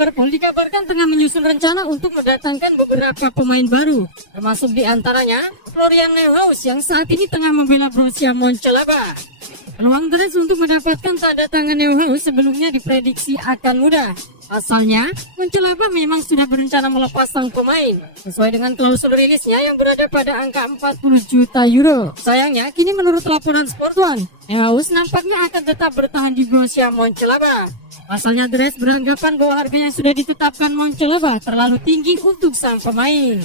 Liverpool dikabarkan tengah menyusun rencana untuk mendatangkan beberapa pemain baru, termasuk diantaranya Florian Neuhaus yang saat ini tengah membela Borussia Mönchengladbach. Peluang Dres untuk mendapatkan tanda tangan Neuhaus sebelumnya diprediksi akan mudah. Pasalnya, Mönchengladbach memang sudah berencana melepas sang pemain sesuai dengan klausul rilisnya yang berada pada angka 40 juta euro. Sayangnya, kini menurut laporan Sport One, Neuhaus nampaknya akan tetap bertahan di Borussia Mönchengladbach. Pasalnya Dres beranggapan bahwa harga yang sudah ditetapkan Mönchengladbach terlalu tinggi untuk sang pemain.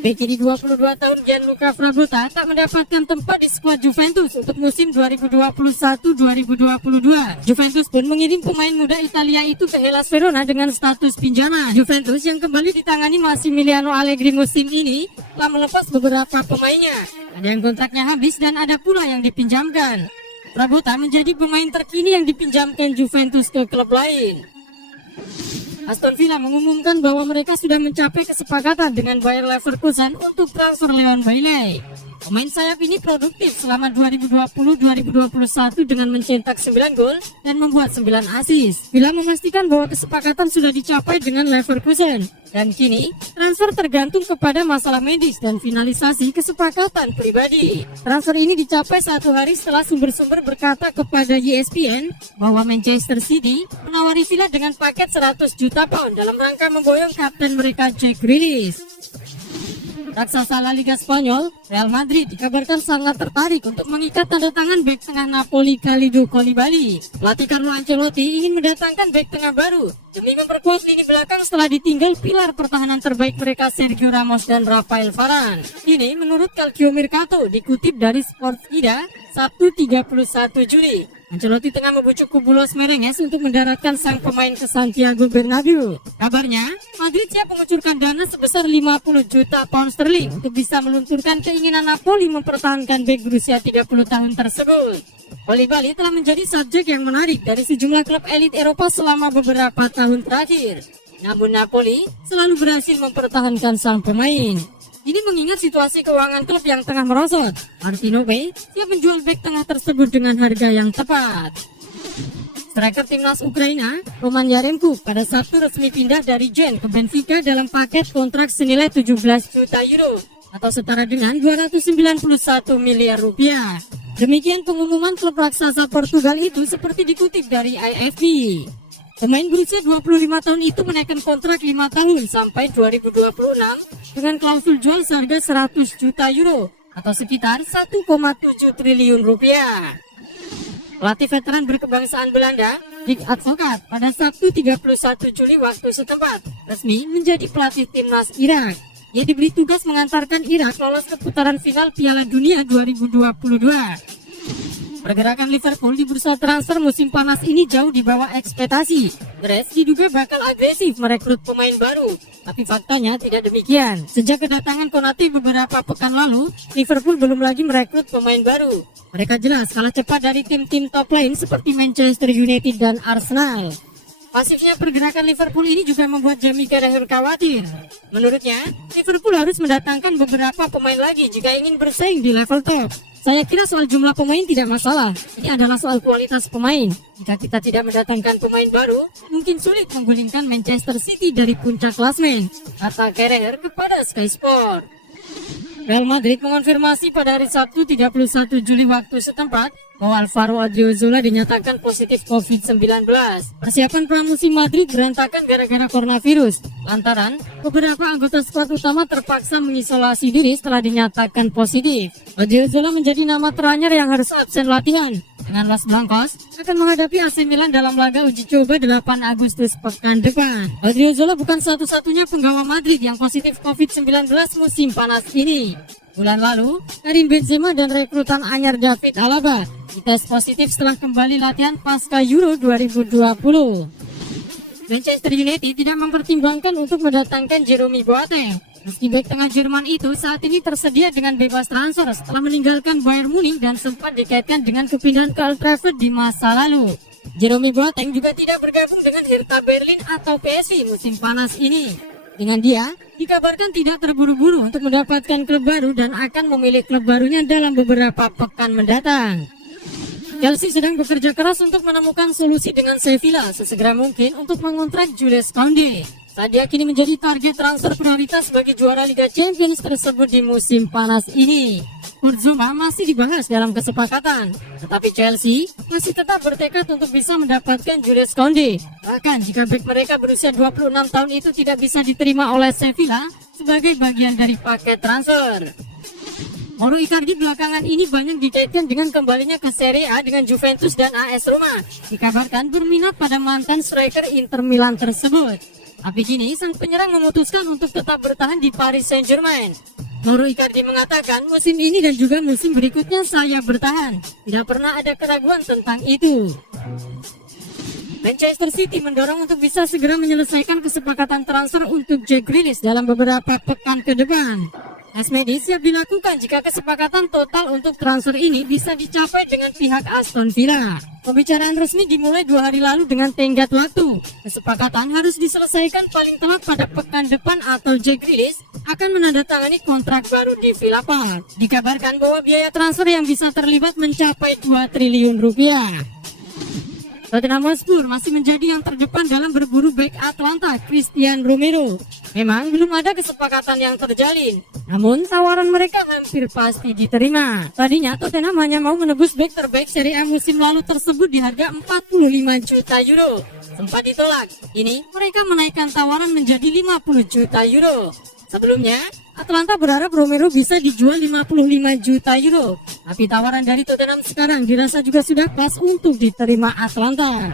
Bek kiri 22 tahun Gianluca Frabotta tak mendapatkan tempat di skuad Juventus untuk musim 2021-2022. Juventus pun mengirim pemain muda Italia itu ke Hellas Verona dengan status pinjaman. Juventus yang kembali ditangani Massimiliano Allegri musim ini telah melepas beberapa pemainnya. Ada yang kontraknya habis dan ada pula yang dipinjamkan. Frabotta menjadi pemain terkini yang dipinjamkan Juventus ke klub lain. Aston Villa mengumumkan bahwa mereka sudah mencapai kesepakatan dengan Bayer Leverkusen untuk transfer Leon Bailey. Pemain sayap ini produktif selama 2020-2021 dengan mencetak 9 gol dan membuat 9 assist. Villa memastikan bahwa kesepakatan sudah dicapai dengan Leverkusen. Dan kini, transfer tergantung kepada masalah medis dan finalisasi kesepakatan pribadi. Transfer ini dicapai 1 hari setelah sumber-sumber berkata kepada ESPN bahwa Manchester City menawari Villa dengan paket 100 juta pound dalam rangka memboyong kapten mereka Jack Grealish. Raksasa La Liga Spanyol, Real Madrid dikabarkan sangat tertarik untuk mengikat tanda tangan bek tengah Napoli Kalidou Koulibaly. Pelatih Carlo Ancelotti ingin mendatangkan bek tengah baru demi memperkuat lini belakang setelah ditinggal pilar pertahanan terbaik mereka Sergio Ramos dan Rafael Varane. Ini menurut Calcio Mercato dikutip dari Sportida Sabtu 31 Juli. Ancelotti tengah membujuk kubu Los Merengues untuk mendaratkan sang pemain ke Santiago Bernabeu. Kabarnya, Madrid siap mengucurkan dana sebesar 50 juta pound sterling untuk bisa melunturkan keinginan Napoli mempertahankan bek berusia 30 tahun tersebut. Koulibaly telah menjadi subjek yang menarik dari sejumlah klub elit Eropa selama beberapa tahun terakhir. Namun Napoli selalu berhasil mempertahankan sang pemain. Ini mengingat situasi keuangan klub yang tengah merosot. Martino Bey siap menjual bek tengah tersebut dengan harga yang tepat. Striker timnas Ukraina, Roman Yaremchuk, pada Sabtu resmi pindah dari Gen ke Benfica dalam paket kontrak senilai 17 juta euro atau setara dengan 291 miliar rupiah. Demikian pengumuman klub raksasa Portugal itu seperti dikutip dari AFP. Pemain berusia 25 tahun itu menaikkan kontrak 5 tahun sampai 2026 dengan klausul jual seharga 100 juta euro atau sekitar 1,7 triliun rupiah. Pelatih veteran berkebangsaan Belanda, Dick Advocaat, pada Sabtu 31 Juli waktu setempat resmi menjadi pelatih timnas Irak. Ia diberi tugas mengantarkan Irak lolos ke putaran final Piala Dunia 2022. Pergerakan Liverpool di bursa transfer musim panas ini jauh di bawah ekspektasi. Dres diduga bakal agresif merekrut pemain baru, tapi faktanya tidak demikian. Sejak kedatangan Konate beberapa pekan lalu, Liverpool belum lagi merekrut pemain baru. Mereka jelas kalah cepat dari tim-tim top lain seperti Manchester United dan Arsenal. Pasifnya pergerakan Liverpool ini juga membuat Jamie Carragher khawatir. Menurutnya, Liverpool harus mendatangkan beberapa pemain lagi jika ingin bersaing di level top. Saya kira soal jumlah pemain tidak masalah. Ini adalah soal kualitas pemain. Jika kita tidak mendatangkan pemain baru, mungkin sulit menggulingkan Manchester City dari puncak klasmen, kata Carragher kepada Sky Sport. Real Madrid mengonfirmasi pada hari Sabtu 31 Juli waktu setempat bahwa Alvaro Odriozola dinyatakan positif COVID-19. Persiapan pramusim Madrid berantakan gara-gara coronavirus. Lantaran, beberapa anggota skuad utama terpaksa mengisolasi diri setelah dinyatakan positif. Odriozola menjadi nama teranyar yang harus absen latihan. Dengan Los Blancos akan menghadapi AC Milan dalam laga uji coba 8 Agustus pekan depan. Odriozola bukan satu-satunya penggawa Madrid yang positif COVID-19 musim panas ini. Bulan lalu, Karim Benzema dan rekrutan anyar David Alaba dites positif setelah kembali latihan pasca Euro 2020. Manchester United tidak mempertimbangkan untuk mendatangkan Jerome Boateng. Meski bek tengah Jerman itu saat ini tersedia dengan bebas transfer setelah meninggalkan Bayern Munich dan sempat dikaitkan dengan kepindahan ke Old Trafford di masa lalu. Jerome Boateng juga tidak bergabung dengan Hertha Berlin atau PSV musim panas ini. Dengan dia, dikabarkan tidak terburu-buru untuk mendapatkan klub baru dan akan memilih klub barunya dalam beberapa pekan mendatang. Chelsea sedang bekerja keras untuk menemukan solusi dengan Sevilla sesegera mungkin untuk mengontrak Jules Koundé. Saat dia kini menjadi target transfer prioritas bagi juara Liga Champions tersebut di musim panas ini. Kurt Zouma masih dibahas dalam kesepakatan, tetapi Chelsea masih tetap bertekad untuk bisa mendapatkan Jules Koundé. Bahkan jika bek mereka berusia 26 tahun itu tidak bisa diterima oleh Sevilla sebagai bagian dari paket transfer. Mauro Icardi belakangan ini banyak dikaitkan dengan kembalinya ke Serie A dengan Juventus dan AS Roma. Dikabarkan berminat pada mantan striker Inter Milan tersebut. Tapi kini sang penyerang memutuskan untuk tetap bertahan di Paris Saint-Germain. Mauro Icardi mengatakan musim ini dan juga musim berikutnya saya bertahan. Tidak pernah ada keraguan tentang itu. Manchester City mendorong untuk bisa segera menyelesaikan kesepakatan transfer untuk Jack Grealish dalam beberapa pekan ke depan. Tes medis siap dilakukan jika kesepakatan total untuk transfer ini bisa dicapai dengan pihak Aston Villa. Pembicaraan resmi dimulai 2 hari lalu dengan tenggat waktu. Kesepakatan harus diselesaikan paling telat pada pekan depan atau Jack Grealish akan menandatangani kontrak baru di Villa Park. Dikabarkan bahwa biaya transfer yang bisa terlibat mencapai 2 triliun rupiah. Tottenham Hotspur masih menjadi yang terdepan dalam berburu bek Atlanta, Christian Romero. Memang belum ada kesepakatan yang terjalin, namun tawaran mereka hampir pasti diterima. Tadinya Tottenham hanya mau menebus bek terbaik Serie A musim lalu tersebut di harga 45 juta euro. Sempat ditolak, kini mereka menaikkan tawaran menjadi 50 juta euro. Sebelumnya, Atlanta berharap Romero bisa dijual 55 juta euro. Tapi tawaran dari Tottenham sekarang dirasa juga sudah pas untuk diterima Atlanta.